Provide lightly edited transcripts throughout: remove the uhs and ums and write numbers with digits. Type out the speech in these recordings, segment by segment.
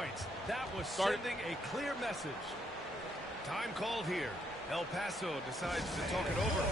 points. That was sending a clear message. Time called here. El Paso decides to talk it over.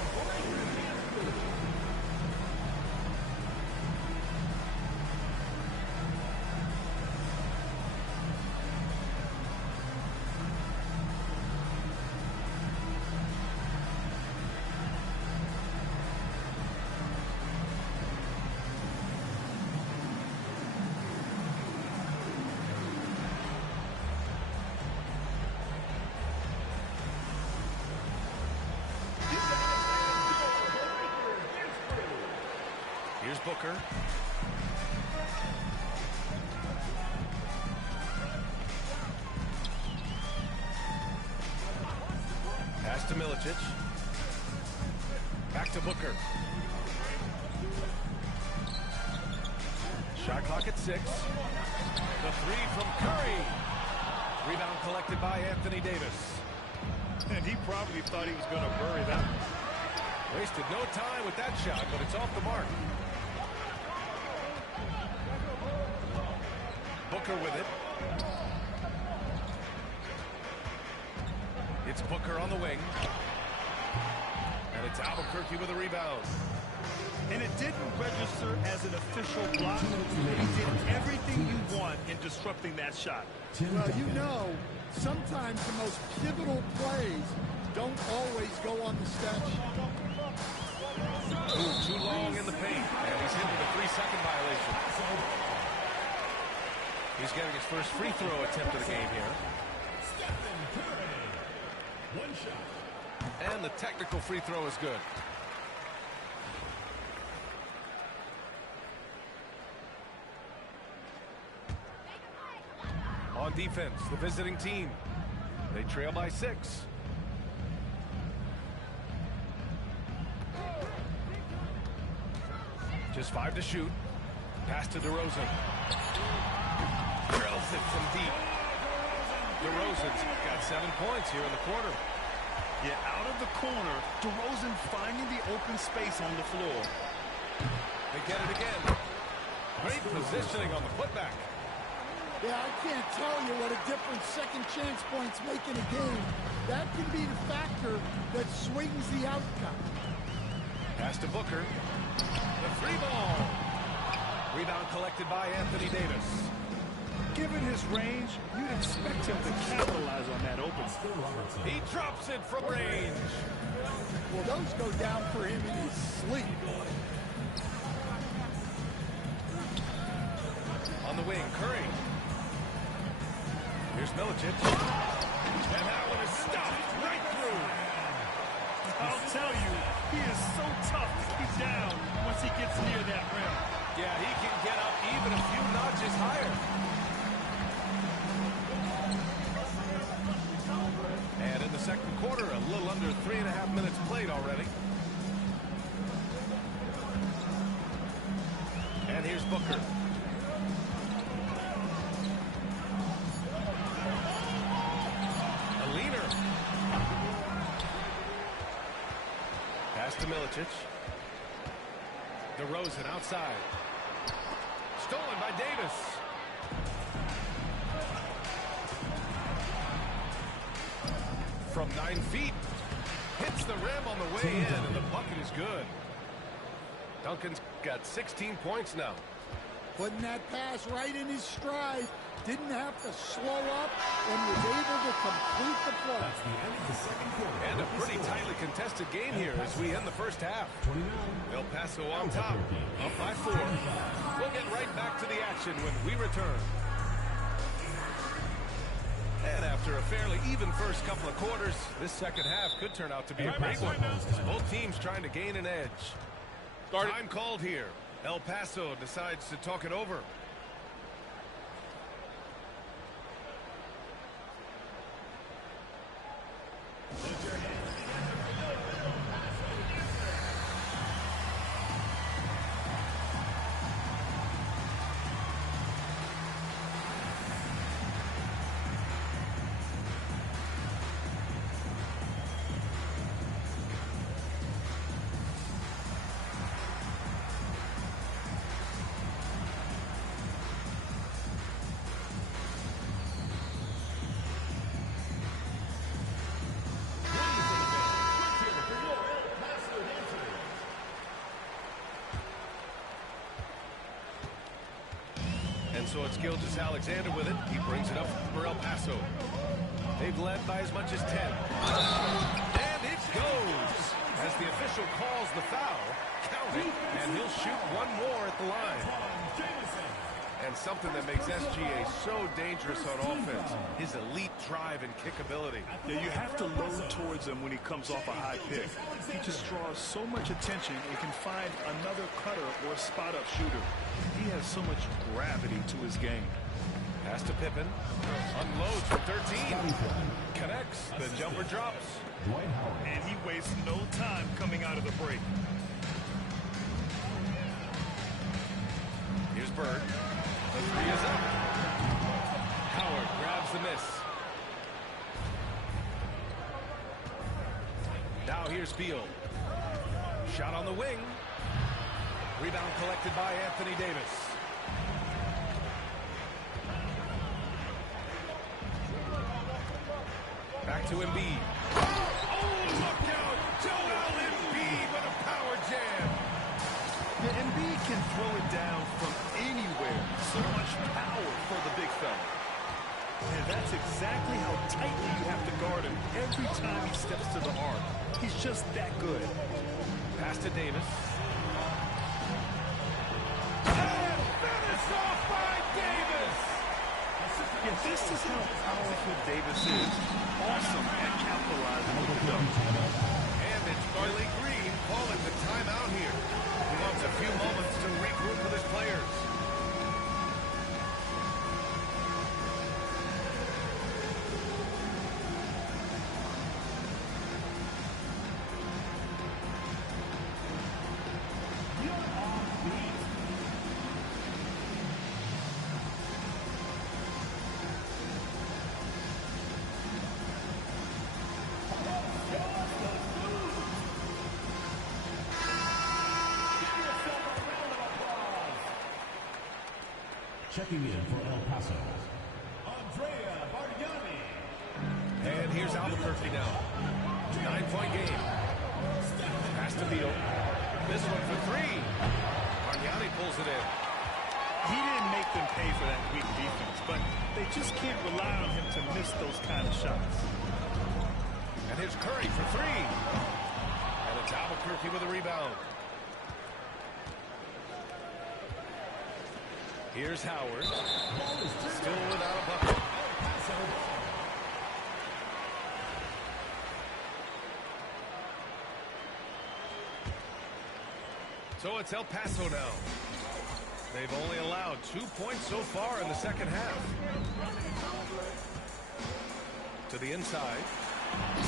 Here's Booker. Pass to Milicic. Back to Booker. Shot clock at 6. The 3 from Curry. Rebound collected by Anthony Davis. And he probably thought he was going to bury that one. Wasted no time with that shot, but it's off the mark. Booker with it. It's Booker on the wing. And it's Albuquerque with a rebound. And it didn't register as an official block. He did everything you want in disrupting that shot. Well, you know, sometimes the most pivotal plays don't always go on the stat sheet. Ooh, too long in the paint. And he's hit with a 3-second violation. He's getting his first free throw attempt of the game here. One shot. And the technical free throw is good. On defense, the visiting team. They trail by 6. Just 5 to shoot. Pass to DeRozan. Drills it from deep. DeRozan's got 7 points here in the quarter. Yeah, out of the corner, DeRozan finding the open space on the floor. They get it again. Great positioning on the putback. Yeah, I can't tell you what a difference second chance points make in a game. That can be the factor that swings the outcome. Pass to Booker. The 3-ball. Rebound collected by Anthony Davis. Given his range, you'd expect him to capitalize on that open. He drops it from range. Well, those go down for him in his sleep. On the wing, Curry. Here's Milicic. And that one is stopped right through. I'll tell you, he is so tough to keep down once he gets near that rim. Yeah, he can get up even a few notches higher. And in the second quarter, a little under 3.5 minutes played already. And here's Booker. A leaner. Pass to Milicic. DeRozan outside. Stolen by Davis. From 9 feet. Hits the rim on the way in, and the bucket is good. Duncan's got 16 points now. Putting that pass right in his stride. Didn't have to slow up and was able to complete the play. That's the end of the second quarter. And a pretty tightly contested game here as we end the first half. El Paso on top, up by 4. We'll get right back to the action when we return. And after a fairly even first couple of quarters, this second half could turn out to be a great one. Both teams trying to gain an edge. Time called here. El Paso decides to talk it over. So it's Gilgeous-Alexander with it. He brings it up for El Paso. They've led by as much as 10. And it goes. As the official calls the foul, count it, and he'll shoot one more at the line. And something that makes SGA so dangerous on offense, his elite drive and kick ability. Yeah, you have to load towards him when he comes off a high pick. He just draws so much attention and can find another cutter or spot-up shooter. He has so much gravity to his game. Pass to Pippen. Unloads from 13. Connects. The jumper drops. And he wastes no time coming out of the break. Here's Bird. The three is up. Howard grabs the miss. Now here's Beal. Shot on the wing. Rebound collected by Anthony Davis. Back to Embiid. Oh, look out! Joel Embiid with a power jam. The Embiid can throw it down from anywhere. So much power for the big fella. And that's exactly how tightly you have to guard him every time he steps to the arc. He's just that good. Pass to Davis. And finished off by Davis. Yeah, this is how powerful Davis is. Awesome at capitalizing with the dunk. And it's Willie Green calling the timeout here. He wants a few moments to regroup with his players. Checking in for El Paso, Andrea Bargnani. And here's Albuquerque now. 9-point game. Pass to Beal. This one for three. Bargnani pulls it in. He didn't make them pay for that weak defense, but they just can't rely on him to miss those kind of shots. And here's Curry for three. And it's Albuquerque with a rebound. Here's Howard. Still without a bucket. So it's El Paso now. They've only allowed 2 points so far in the second half. To the inside.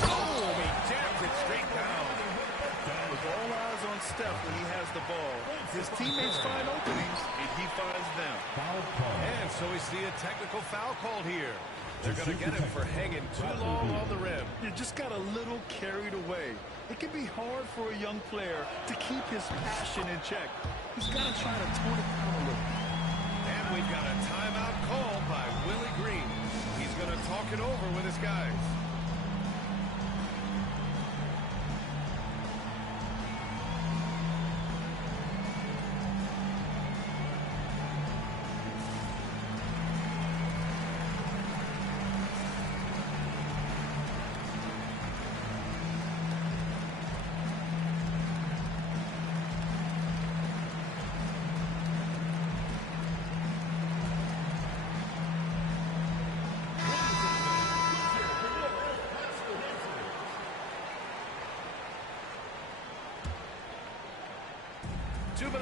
Oh, he jams it straight down. With all eyes on Steph when he has the ball, his teammates find openings, and he finds them. And so we see a technical foul called here. They're going to get him for hanging too long on the rim. You just got a little carried away. It can be hard for a young player to keep his passion in check. He's got to try to tone it down a little. And we've got a timeout called by Willie Green. He's going to talk it over with his guys.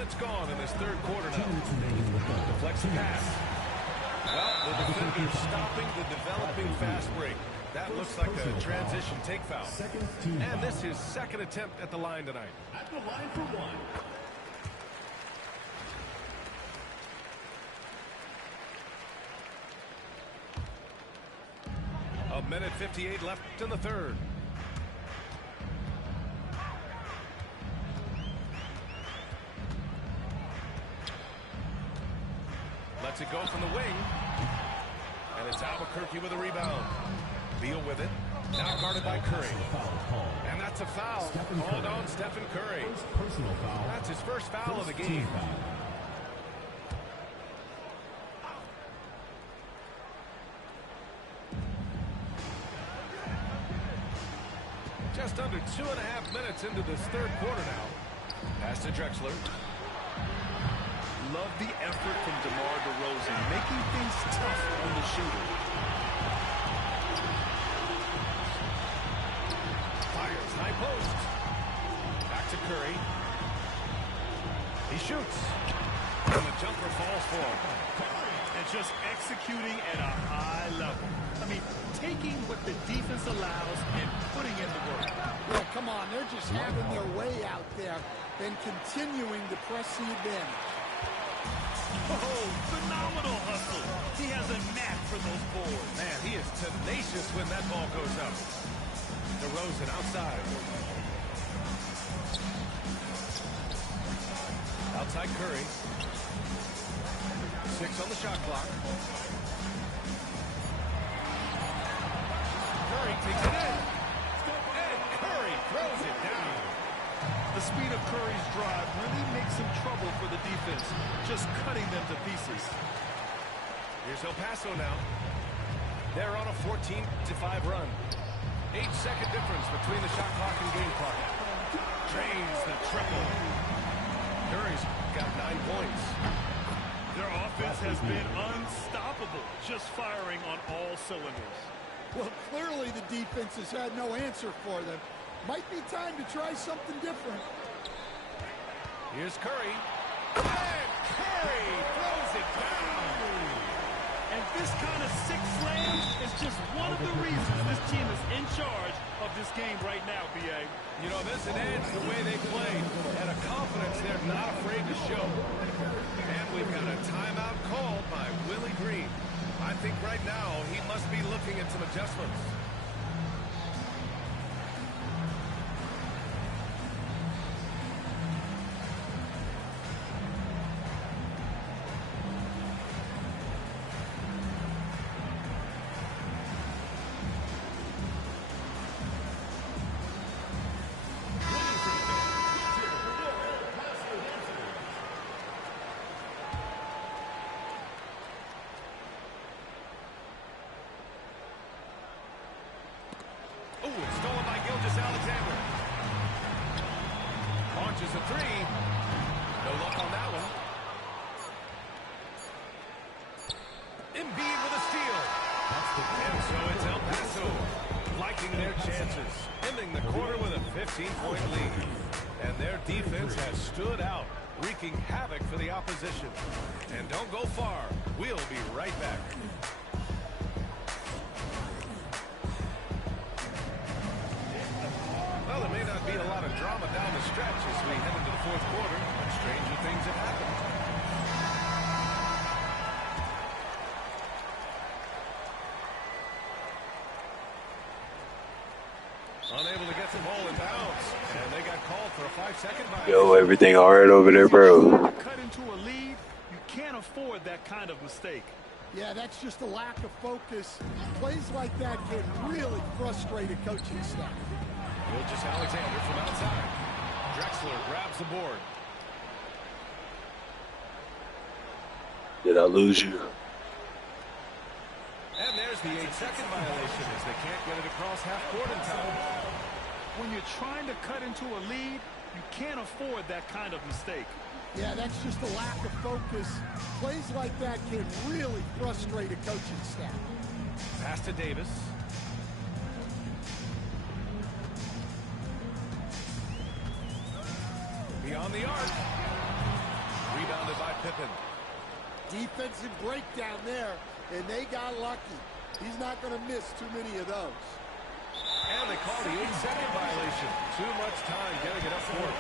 It's gone in this third quarter now. Deflects a pass. Well, the defender's stopping the developing fast break. That looks like a transition take foul. And this is second attempt at the line tonight. At the line for one. A minute 58 left in the third. Lets it go from the wing. And it's Albuquerque with a rebound. Beal with it. Now guarded by Curry. And that's a foul called on Stephen Curry. Personal foul. That's his first foul of the game. Just under 2.5 minutes into this third quarter now. Pass to Drexler. Love the effort from DeMar DeRozan, making things tough on the shooter. Fires high post. Back to Curry. He shoots. And the jumper falls for him. And just executing at a high level. I mean, taking what the defense allows and putting in the work. Yeah, come on. They're just having their way out there and continuing to press the advantage. Oh, phenomenal hustle. He has a knack for those boards. Man, he is tenacious when that ball goes up. DeRozan outside. Outside Curry. 6 on the shot clock. Curry takes it in. And Curry throws it down. The speed of Curry's drive really makes him trouble for the defense, just cutting them to pieces. Here's El Paso now. They're on a 14-5 run. 8-second difference between the shot clock and game clock. Drains the triple. Curry's got 9 points. Their offense has been unstoppable, just firing on all cylinders. Well, clearly the defense has had no answer for them. Might be time to try something different. Here's Curry. And Curry throws it down. And this kind of six slam is just one of the reasons this team is in charge of this game right now, B.A. You know, this is an edge the way they play, and a confidence they're not afraid to show. And we've got a timeout called by Willie Green. I think right now he must be looking at some adjustments. Stolen by Gilgeous-Alexander. Launches a three. No luck on that one. Embiid with a steal. And so it's El Paso liking their chances, ending the quarter with a 15-point lead. And their defense has stood out, wreaking havoc for the opposition. And don't go far. We'll be right back. Well, there may not be a lot of drama down the stretch as we head into the fourth quarter, but stranger things have happened. Unable to get the ball in bounds, and they got called for a 5-second violation. Yo, everything all right over there, bro? Cut into a lead, you can't afford that kind of mistake. Yeah, that's just a lack of focus. Plays like that can really frustrate a coaching staff. Gilgeous-Alexander from outside. Drexler grabs the board. Did I lose you? And there's the 8-second violation as they can't get it across half court in time. When you're trying to cut into a lead, you can't afford that kind of mistake. Yeah, that's just a lack of focus. Plays like that can really frustrate a coaching staff. Pass to Davis. Beyond the arc. Rebounded by Pippen. Defensive breakdown there, and they got lucky. He's not going to miss too many of those. And they call the 8-second violation. Too much time getting it up court.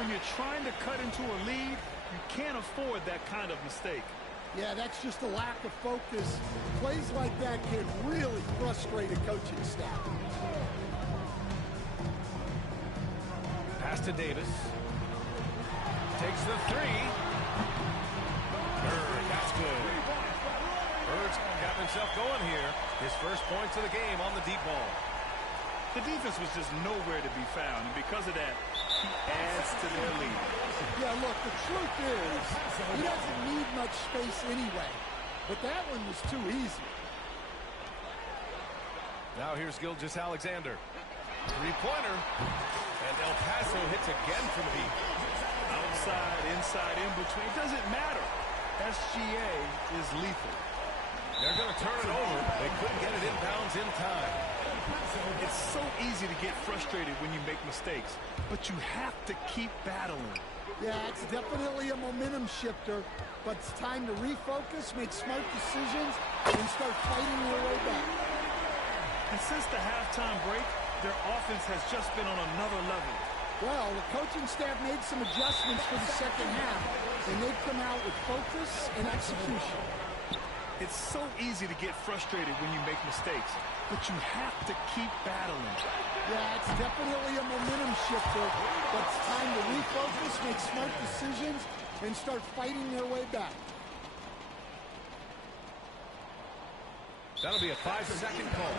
When you're trying to cut into a lead, you can't afford that kind of mistake. Yeah, that's just a lack of focus. Plays like that can really frustrate a coaching staff. Pass to Davis. Takes the three. Bird, that's good. Bird's got himself going here. His first points of the game on the deep ball. The defense was just nowhere to be found, and because of that, he adds to their lead. Yeah, look, the truth is, he doesn't need much space anyway. But that one was too easy. Now here's Gilgeous-Alexander. Three-pointer. And El Paso hits again from deep. Outside, inside, in between. It doesn't matter. SGA is lethal. They're going to turn it over. They couldn't get it inbounds in time. It's so easy to get frustrated when you make mistakes, but you have to keep battling. Yeah, it's definitely a momentum shifter, but it's time to refocus, make smart decisions, and start fighting their way back. And since the halftime break, their offense has just been on another level. Well, the coaching staff made some adjustments for the second half, and they've come out with focus and execution. It's so easy to get frustrated when you make mistakes, but you have to keep battling. Yeah, it's definitely a momentum shifter, but it's time to refocus, make smart decisions, and start fighting their way back. That'll be a 5-second call.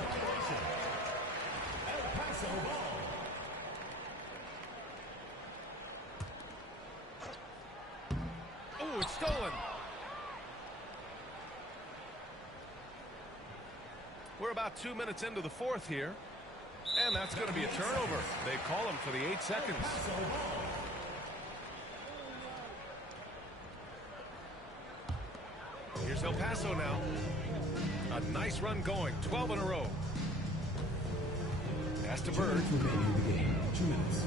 Oh, it's stolen. We're about 2 minutes into the fourth here. And that's going to be a turnover. They call him for the 8 seconds. Here's El Paso now. A nice run going. 12 in a row. Pass to Bird. 2 minutes.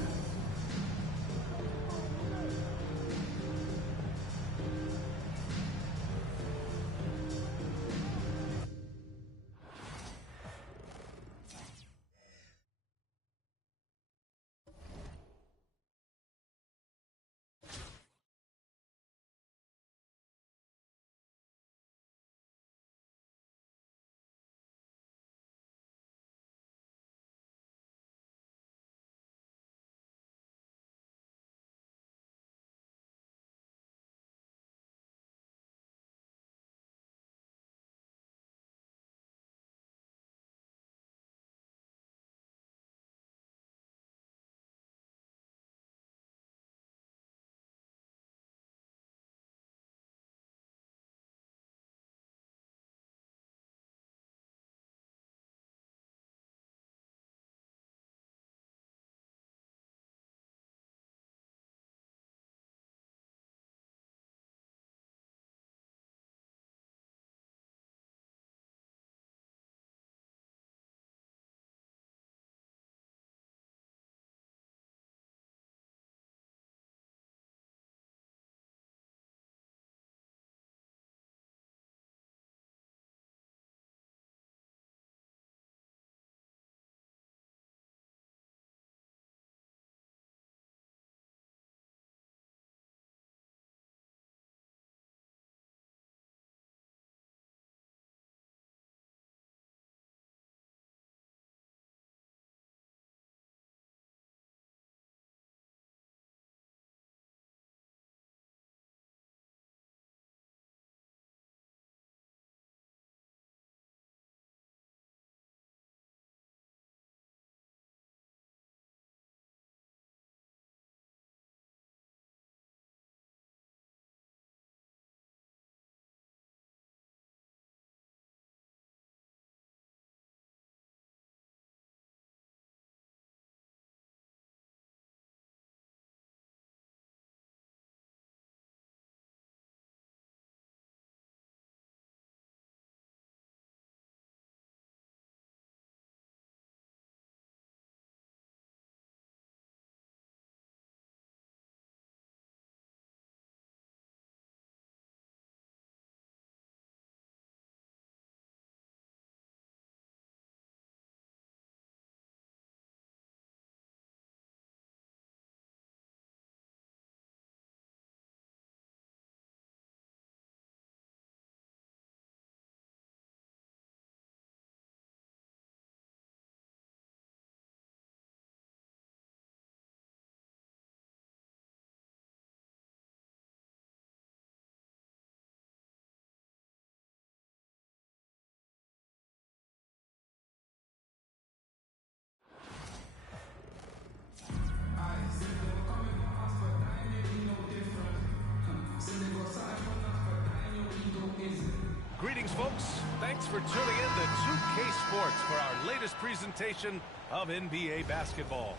Greetings, folks. Thanks for tuning in to 2K Sports for our latest presentation of NBA basketball.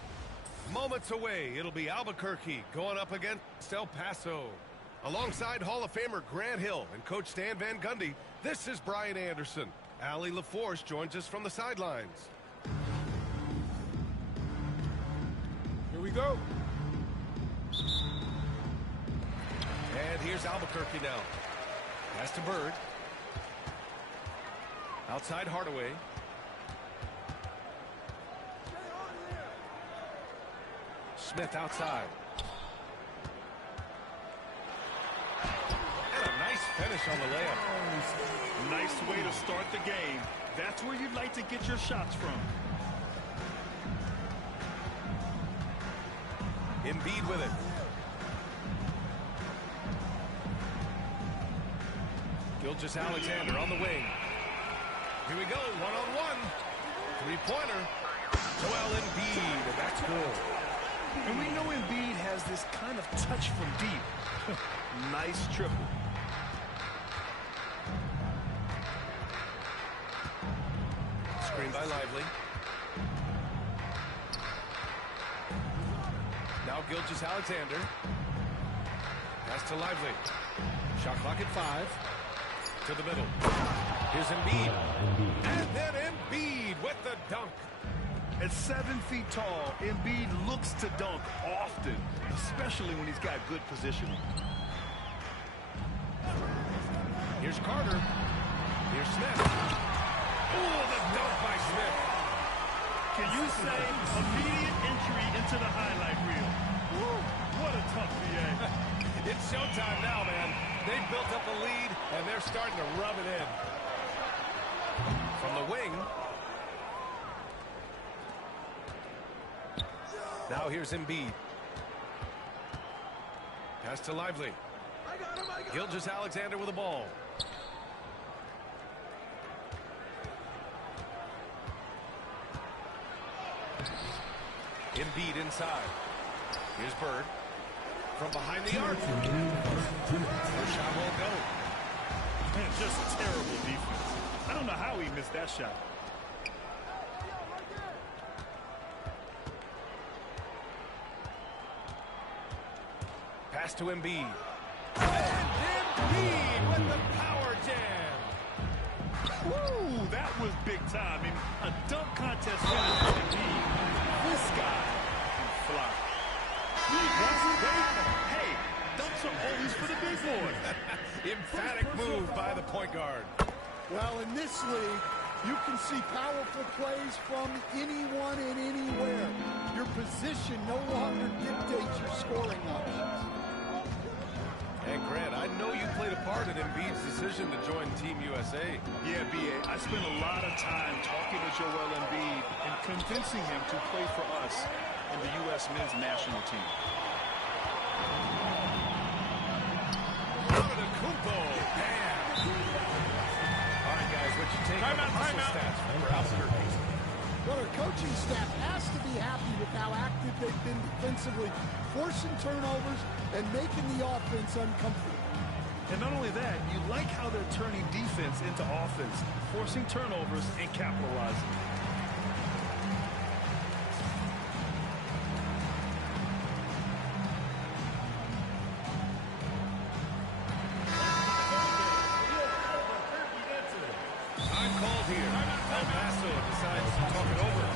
Moments away, it'll be Albuquerque going up against El Paso. Alongside Hall of Famer Grant Hill and Coach Stan Van Gundy, this is Brian Anderson. Allie LaForce joins us from the sidelines. Here we go. And here's Albuquerque now. Pass to Bird. Outside Hardaway. Smith outside. And a nice finish on the layup. Nice way to start the game. That's where you'd like to get your shots from. Embiid with it. Gilgeous-Alexander on the wing. Here we go, one-on-one. Three-pointer. Joel Embiid, and that's good. And we know Embiid has this kind of touch from deep. Nice triple. Screen by Lively. Now Gilgeous-Alexander. Pass to Lively. Shot clock at 5. To the middle. Here's Embiid. And then Embiid with the dunk. At 7 feet tall, Embiid looks to dunk often, especially when he's got good positioning. Here's Carter. Here's Smith. Oh, the dunk by Smith. Can you say immediate entry into the highlight reel? Woo, what a tough VA. It's showtime now, man. They've built up a lead, and they're starting to rub it in. From the wing. Now here's Embiid. Pass to Lively. Gilgeous-Alexander with the ball. Embiid inside. Here's Bird. From behind the arc. First shot won't go. Man, just terrible defense. I don't know how he missed that shot. Pass to Embiid. And Embiid with the power jam. Woo, that was big time. I mean, a dunk contest finish for Embiid. This guy can fly. Hey, dunks are always for the big boy. Emphatic move by the point guard. Well, in this league, you can see powerful plays from anyone and anywhere. Your position no longer dictates your scoring options. And Grant, I know you played a part in Embiid's decision to join Team USA. Yeah, B.A., I spent a lot of time talking to Joel Embiid and convincing him to play for us in the U.S. men's national team. Antetokounmpo. Bam. All right, guys, what you take on the hustle stats for Albuquerque? Well, our coaching staff has to be happy with how active they've been defensively, forcing turnovers and making the offense uncomfortable. And not only that, you like how they're turning defense into offense, forcing turnovers and capitalizing. Time called here. El Paso decides to talk it over.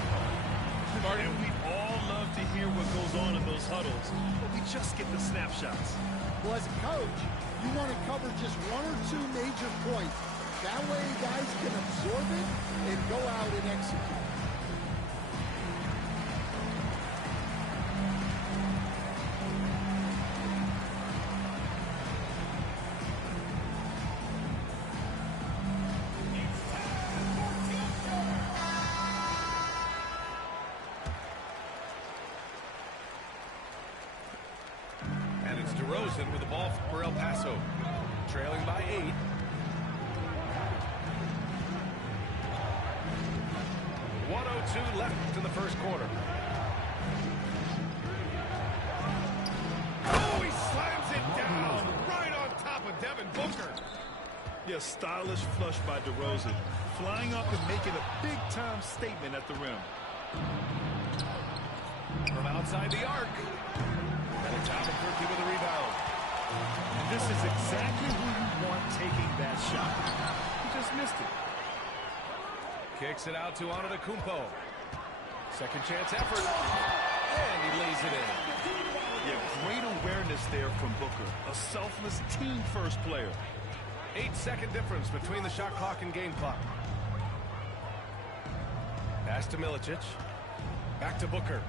And we all love to hear what goes on in those huddles, but we just get the snapshots. Well, as a coach, you want to cover just 1 or 2 major points. That way guys can absorb it and go out and execute. And it's DeRozan with the ball for El Paso. Trailing by 8. .102 left in the first quarter. Oh, he slams it down right on top of Devin Booker. Yeah, stylish flush by DeRozan, flying up and making a big-time statement at the rim. From outside the arc. And it's Albuquerque with a rebound. And this is exactly who you want taking that shot. He just missed it. Kicks it out to Antetokounmpo. Second chance effort. And he lays it in. Yeah, great awareness there from Booker. A selfless team-first player. 8-second difference between the shot clock and game clock. Pass to Milicic. Back to Booker.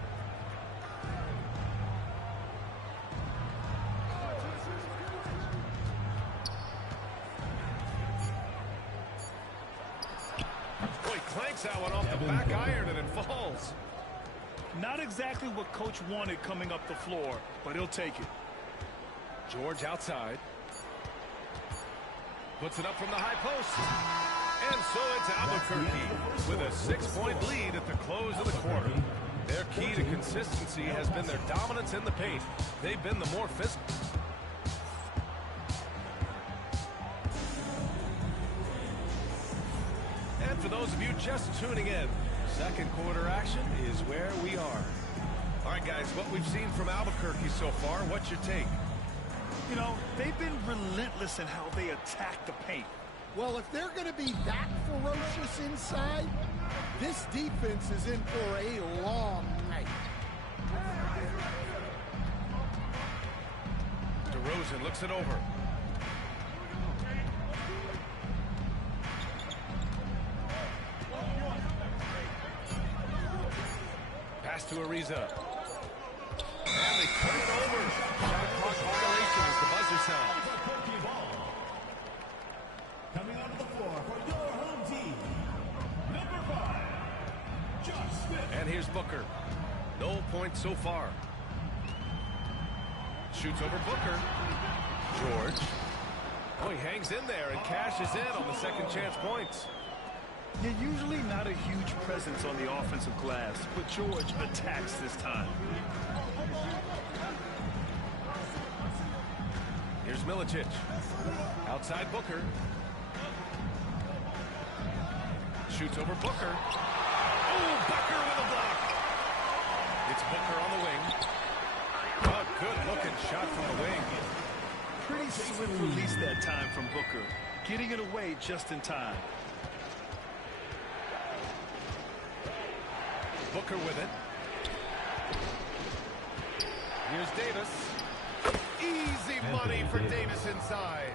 Boy, clanks that one off the back iron and it falls. Not exactly what coach wanted coming up the floor, but he'll take it. George outside. Puts it up from the high post. And so it's Albuquerque with a 6-point lead at the close of the quarter. Their key to consistency has been their dominance in the paint. They've been the more physical. And for those of you just tuning in, second quarter action is where we are. All right, guys, what we've seen from Albuquerque so far, what's your take? You know, they've been relentless in how they attack the paint. Well, if they're going to be that ferocious inside, this defense is in for a long night. DeRozan looks it over. Pass to Ariza. And they put it over. Shot clock violation as the buzzer sounds. Coming onto the floor for your home team, number 5, Josh Smith. And here's Booker. No points so far. Shoots over Booker. George. Oh, he hangs in there and cashes in on the second chance points. You're usually not a huge presence on the offensive glass, but George attacks this time. Here's Milicic. Outside Booker. Shoots over Booker. Oh, Booker with a block. It's Booker on the wing. A good-looking shot from the wing. Pretty swift release that time from Booker, getting it away just in time. Booker with it. Here's Davis. Easy money for Davis inside.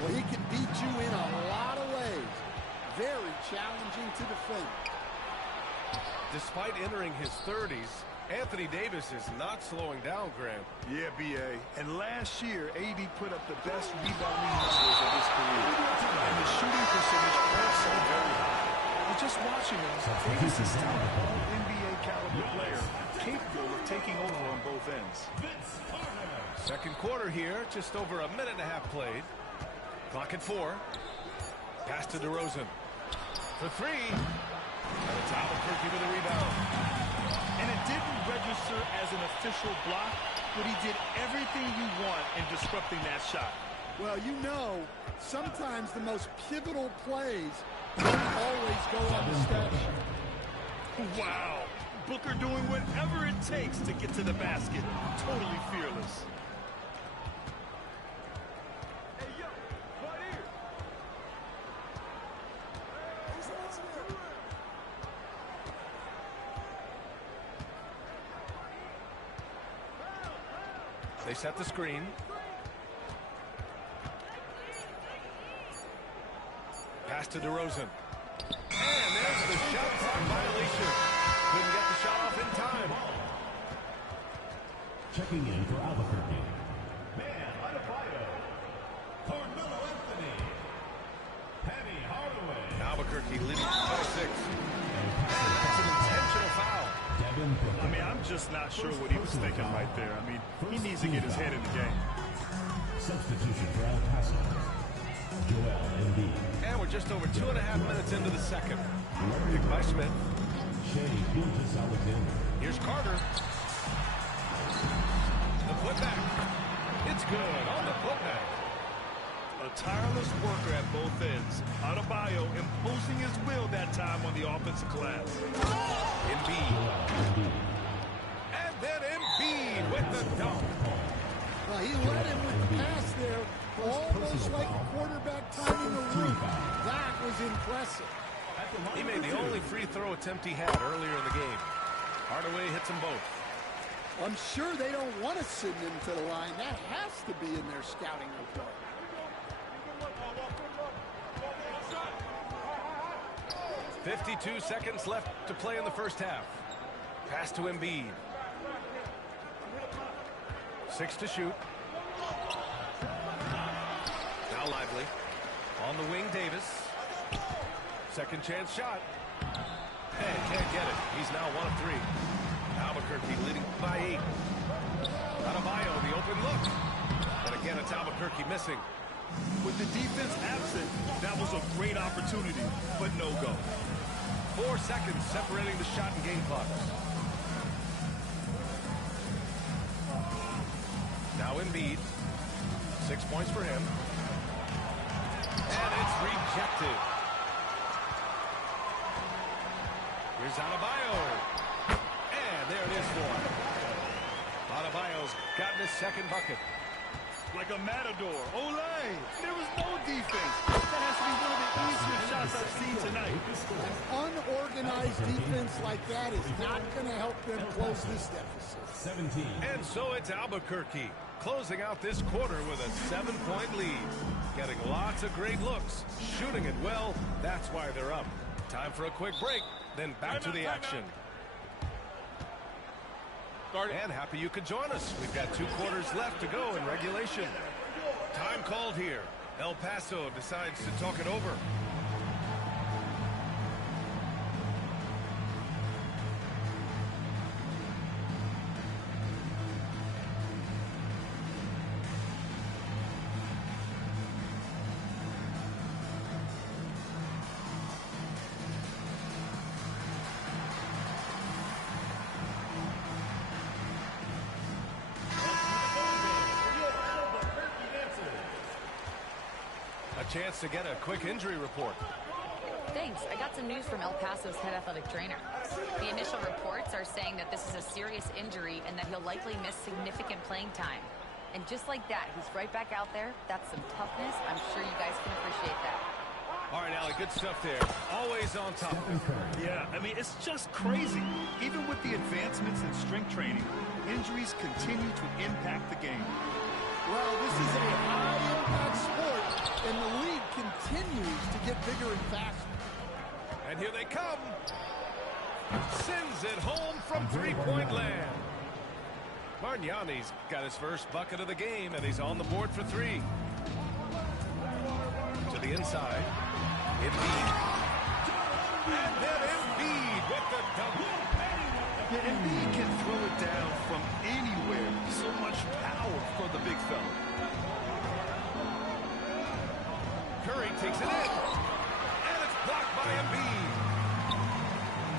Well, he can beat you in a lot of ways. Very challenging to defend. Despite entering his 30s, Anthony Davis is not slowing down, Graham. Yeah, B.A. And last year, AD put up the best rebounding numbers of his career. And the shooting percentage also very high. But just watching him, Davis is still an all-NBA caliber player, capable of taking over on both ends. Second quarter here, just over a minute and a half played. Clock at 4. Pass to DeRozan. For 3. And it's Albuquerque with a rebound. And it didn't register as an official block, but he did everything you want in disrupting that shot. Well, you know, sometimes the most pivotal plays don't always go on the stat sheet. Wow. Booker doing whatever it takes to get to the basket. Totally fearless. They set the screen. Pass to DeRozan. And there's the shot clock violation. Couldn't get the shot off in time. Checking in for Albuquerque, Man Adebayo, Carmelo Anthony, Penny Hardaway. Albuquerque leading by 6. That's an intentional foul. I mean, I'm just not sure what he was thinking right there. I mean, he needs to get his head in the game. Substitution for El Paso, Joel Embiid. And we're just over 2.5 minutes into the second. Picked by Smith. Shea Gilgeous-Alexander. Here's Carter. The putback. It's good on the putback. A tireless worker at both ends. Adebayo imposing his will that time on the offensive class. Embiid. And then Embiid with the dunk. He led him with the pass there, almost like a quarterback timing a route. That was impressive. He made the only free throw attempt he had earlier in the game. Hardaway hits them both. I'm sure they don't want to send him to the line. That has to be in their scouting report. .52 seconds left to play in the first half. Pass to Embiid. 6 to shoot. Now Lively. On the wing, Davis. Second chance shot. And can't get it. He's now 1 of 3. Albuquerque leading by 8. Adebayo, the open look. And again, it's Albuquerque missing. With the defense absent, that was a great opportunity, but no go. 4 seconds separating the shot and game clocks. Now Embiid. 6 points for him. And it's rejected. Here's Adebayo. And there it is for him. Adebayo's gotten his second bucket. Like a matador. Olay! There was no defense. That has to be one of the easiest shots I've seen tonight. An unorganized defense like that is not going to help them close this deficit. 17. And so it's Albuquerque closing out this quarter with a 7-point lead. Getting lots of great looks, shooting it well. That's why they're up. Time for a quick break, then back to the action. And happy you could join us. We've got 2 quarters left to go in regulation. Time called here. El Paso decides to talk it over. Chance to get a quick injury report. Thanks. I got some news from El Paso's head athletic trainer. The initial reports are saying that this is a serious injury and that he'll likely miss significant playing time. And just like that, he's right back out there. That's some toughness. I'm sure you guys can appreciate that. All right, Allie, good stuff there. Always on top of it. Yeah, I mean, it's just crazy. Even with the advancements in strength training, injuries continue to impact the game. Well, this is a high-impact sport, and the league continues to get bigger and faster. And here they come. Sends it home from three-point land. Margnani's got his first bucket of the game, and he's on the board for 3. To the inside. Embiid. And then Embiid with the dunk. Yeah, Embiid can throw it down from anywhere. So much power for the big fella. Curry takes it in. And it's blocked by Embiid.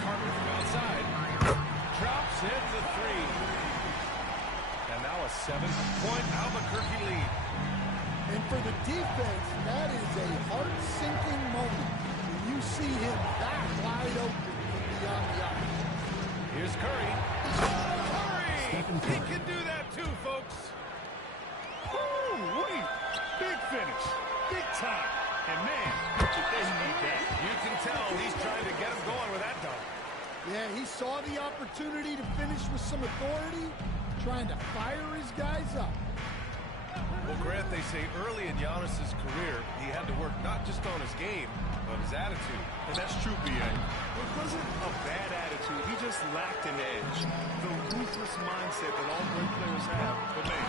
Carter from outside. Drops in the 3. And now a 7-point Albuquerque lead. And for the defense, that is a heart-sinking moment when you see him that wide open from beyond the arc. Here's Curry. Curry! He can do that too, folks. Woo-wee! Big finish. Big time. And man, they need that. You can tell he's trying to get him going with that dunk. Yeah, he saw the opportunity to finish with some authority, trying to fire his guys up. Well, Grant, they say early in Giannis's career, he had to work not just on his game, but his attitude. And that's true, B.A. It wasn't a bad attitude. He just lacked an edge. The ruthless mindset that all great players have. But man,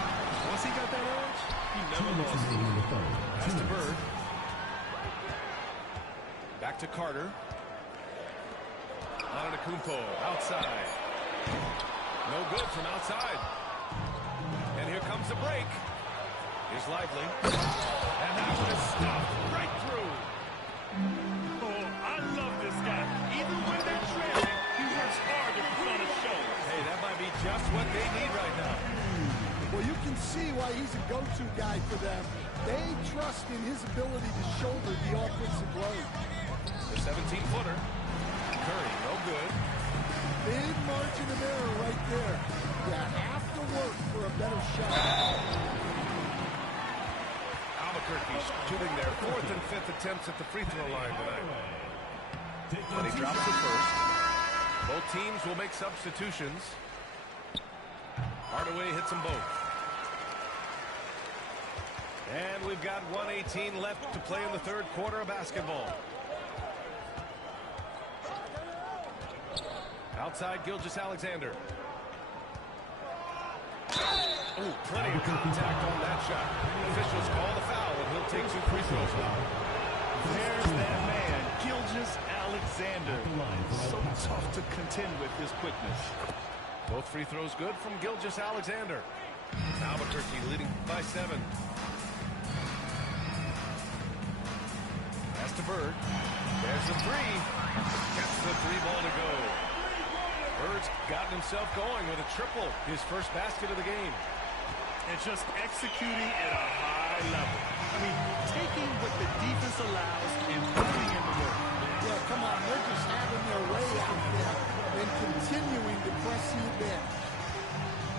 once he got that edge, he never lost it. Pass to Bird. Back to Carter. Antetokounmpo outside. No good from outside. And here comes the break. Here's Lively. And that one is stopped right through. Oh, I love this guy. Even when they're trailing, he works hard to put on a show. Hey, that might be just what they need right now. Well, you can see why he's a go-to guy for them. They trust in his ability to shoulder the offensive load. The 17-footer. Big margin of error right there. You have to work for a better shot. Albuquerque shooting their 4th and 5th attempts at the free throw line tonight. And he drops it first. Both teams will make substitutions. Hardaway hits them both. And we've got 1:18 left to play in the 3rd quarter of basketball. Outside Gilgeous-Alexander. Ooh, plenty of contact on that shot. Officials call the foul, and he'll take 2 free throws now. There's that man, Gilgeous-Alexander. So tough to contend with his quickness. Both free throws good from Gilgeous-Alexander. Albuquerque leading by 7. Pass to Bird. There's the 3. Gets the 3 ball to go. Bird's gotten himself going with a triple, his first basket of the game. And just executing at a high level. I mean, taking what the defense allows and putting in the work. Yeah, come on, they're just having their way out there and continuing to press the advantage.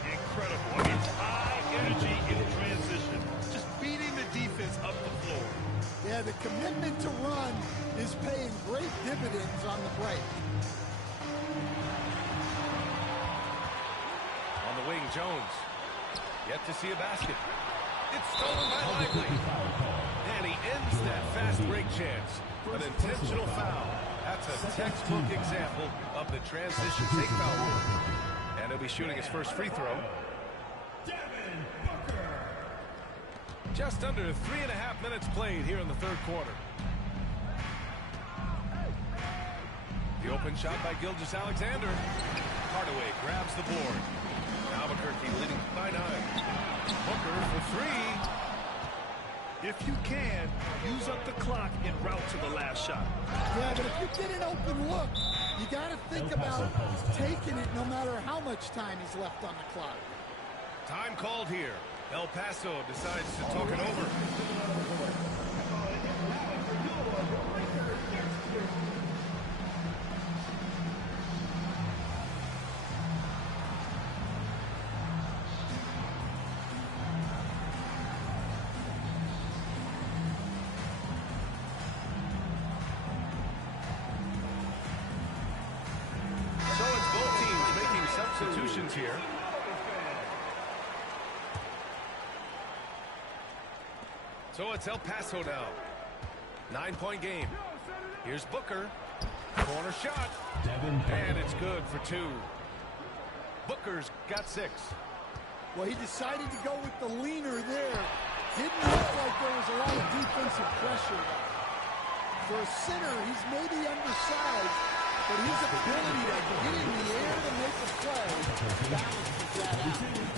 Incredible. I mean, high energy in transition. Just beating the defense up the floor. Yeah, the commitment to run is paying great dividends on the break. On the wing, Jones. Yet to see a basket. It's stolen by Lively. And he ends that fast break chance. An intentional foul. That's a textbook example of the transition take foul rule. And he'll be shooting his first free throw. Just under 3.5 minutes played here in the 3rd quarter. The open shot by Gilgeous-Alexander. Hardaway grabs the board. Albuquerque leading by 9. Booker for 3. If you can, use up the clock en route to the last shot. Yeah, but if you get an open look, you got to think about taking it no matter how much time is left on the clock. Time called here. El Paso decides to talk it over. So it's both teams making substitutions here. So it's El Paso now. 9-point game. Here's Booker. Corner shot. And it's good for 2. Booker's got 6. Well, he decided to go with the leaner there. Didn't look like there was a lot of defensive pressure. For a center, he's maybe undersized, but his ability to get in the air to make a play balances that out.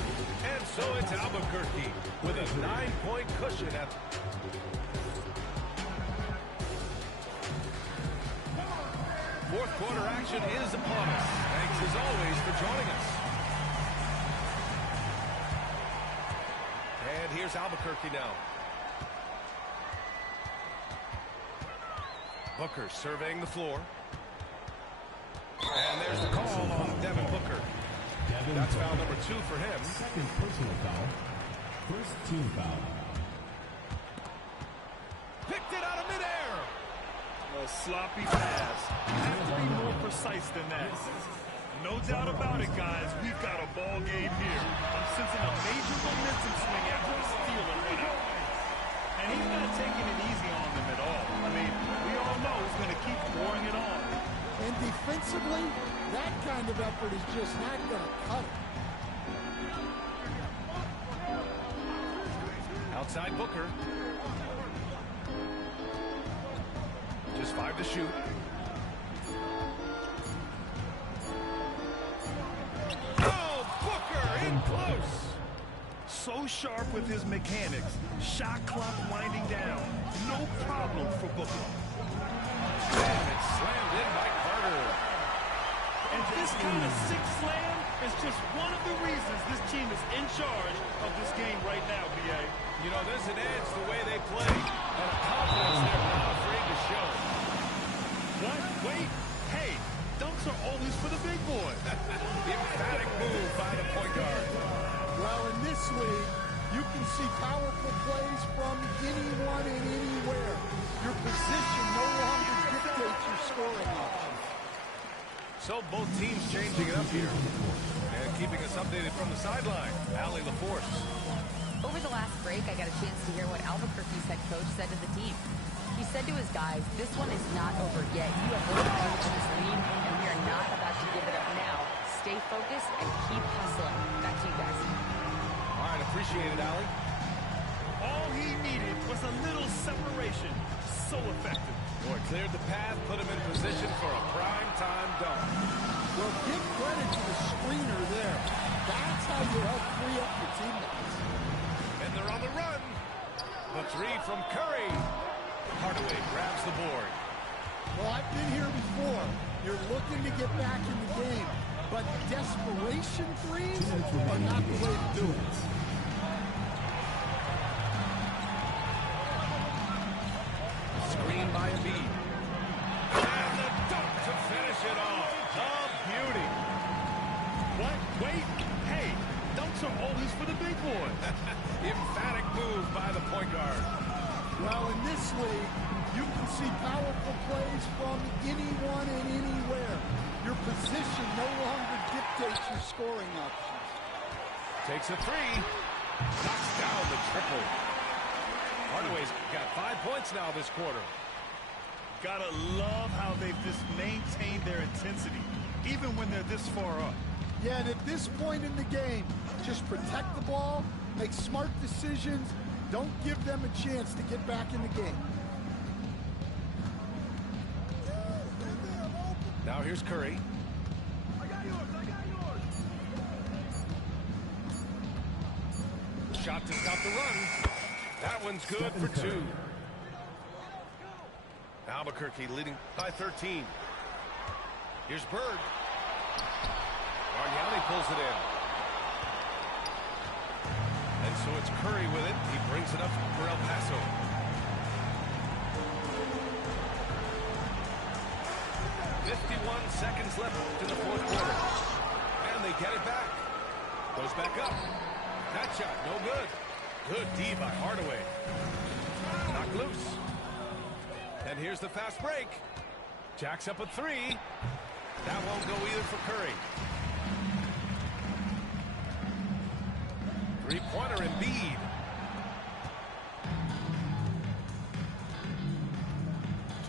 And so it's Albuquerque with a 9-point cushion at... Fourth quarter action is upon us. Thanks as always for joining us. And here's Albuquerque now. Booker surveying the floor. And there's the call on Devin Booker. That's foul number 2 for him. Second personal foul. First team foul. Picked it out of midair. A sloppy pass. You have to be more precise than that. No doubt about it, guys. We've got a ball game here. I'm sensing a major momentum swing after the steal and went out. And he's not taking it easy on them at all. I mean, we all know he's going to keep pouring it on. And defensively, that kind of effort is just not going to cut it. Outside Booker. Just 5 to shoot. Oh, Booker in close. So sharp with his mechanics. Shot clock winding down. No problem for Booker. And it's slammed in by Carter. And this kind of sick slam is just one of the reasons this team is in charge of this game right now, B.A. You know, there's an edge the way they play. And a confidence they're not afraid to show. What? Wait. Hey, dunks are always for the big boy. Emphatic move by the point guard. Well, in this league, you can see powerful plays from anyone and anywhere. Your position no longer dictates your scoring options. So both teams changing it up here. And keeping us updated from the sideline, Allie LaForce. Over the last break, I got a chance to hear what Albuquerque's head coach said to the team. He said to his guys, this one is not over yet. You have work to do with this lead, and we are not about to give it up now. Stay focused and keep hustling. Back to you guys. All right, appreciate it, Allie. All he needed was a little separation. So effective. Boy, cleared the path, put him in position for a prime-time dunk. Well, give credit to the screener there. That's how you help free up your teammates. And they're on the run. The three from Curry. Hardaway grabs the board. Well, I've been here before. You're looking to get back in the game, but desperation threes are not the way to do it. Screen by Embiid. And the dunk to finish it off. A beauty. What? Wait. Hey, dunks are always for the big boy. Emphatic move by the point guard. Well, in this league, you can see powerful plays from anyone and anywhere. Your position no longer dictates your scoring options. Takes a three. Knocks down the triple. Hardaway's got 5 points now this quarter. Gotta love how they've just maintained their intensity, even when they're this far up. Yeah, and at this point in the game, just protect the ball, make smart decisions, don't give them a chance to get back in the game. Now here's Curry. I got yours. Shot to stop the run. That one's good for two. Albuquerque leading by 13. Here's Bird. Bargnani pulls it in. And so it's Curry with it. He brings it up for El Paso. Seconds left in the fourth quarter. And they get it back. Goes back up. That shot, no good. Good D by Hardaway. Knocked loose. And here's the fast break. Jacks up a three. That won't go either for Curry. Three-pointer Embiid.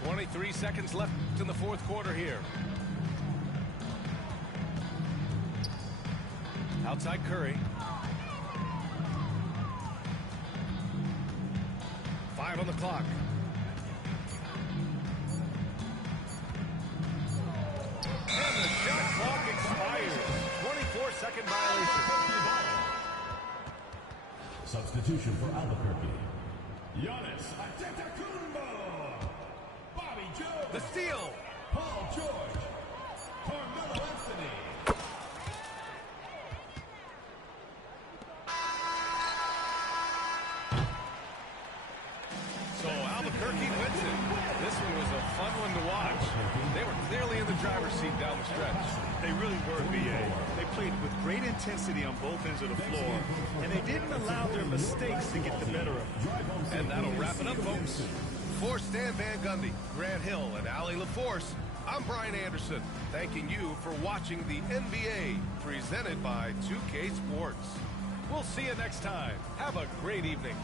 .23 seconds left in the fourth quarter here. Outside Curry. 5 on the clock. And the shot clock expires. 24-second violation. Substitution for Albuquerque. Giannis Antetokounmpo. Bobby Joe. The steal. Paul George. Carmelo Anthony. So Albuquerque wins it. This one was a fun one to watch. They were clearly in the driver's seat down the stretch. They really were, B.A. They played with great intensity on both ends of the floor, and they didn't allow their mistakes to get the better of them. And that'll wrap it up, folks. For Stan Van Gundy, Grant Hill, and Allie LaForce, I'm Brian Anderson, thanking you for watching the NBA, presented by 2K Sports. We'll see you next time. Have a great evening.